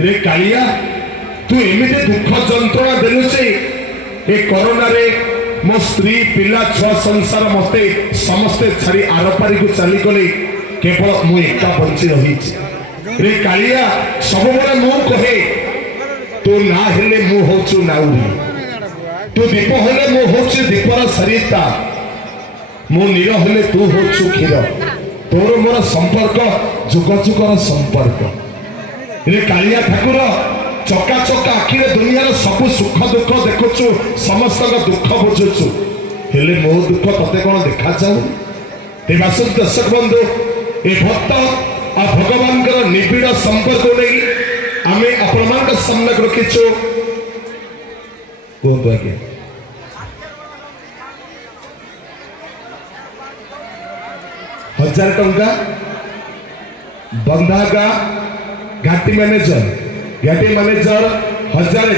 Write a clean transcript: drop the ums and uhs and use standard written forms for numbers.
रे कालिया तू एमती दुख जंत्रणा देलु से ए कोरोना रे मो स्त्री पिला छुआ संसार मते समस्ते छाड़ी आरपारी को चली गले केवल मु एका बंची रही रे कालिया सब बेले मु कहे तू ना हेले मु होचु नाउरी तू दीप हेले मु होचु दीपर सरिता मु नीर हेले तू होचु क्षीर तोर मोर संपर्क जुग जुगर संपर्क रे कालिया ठाकुर चका चका आखि दुनिया सब सुख दुख देखुचु समस्त दुख बुझुचु हेले मो दुख तते कौन देखा जाऊ तेवासु दर्शक बंधु ए भक्त आ भगवान निबिड़ संपर्क नहीं आमे आपण सामने रखीचु कहतु आगे 1000 टंका बंधागा घाटी मैनेजर 1000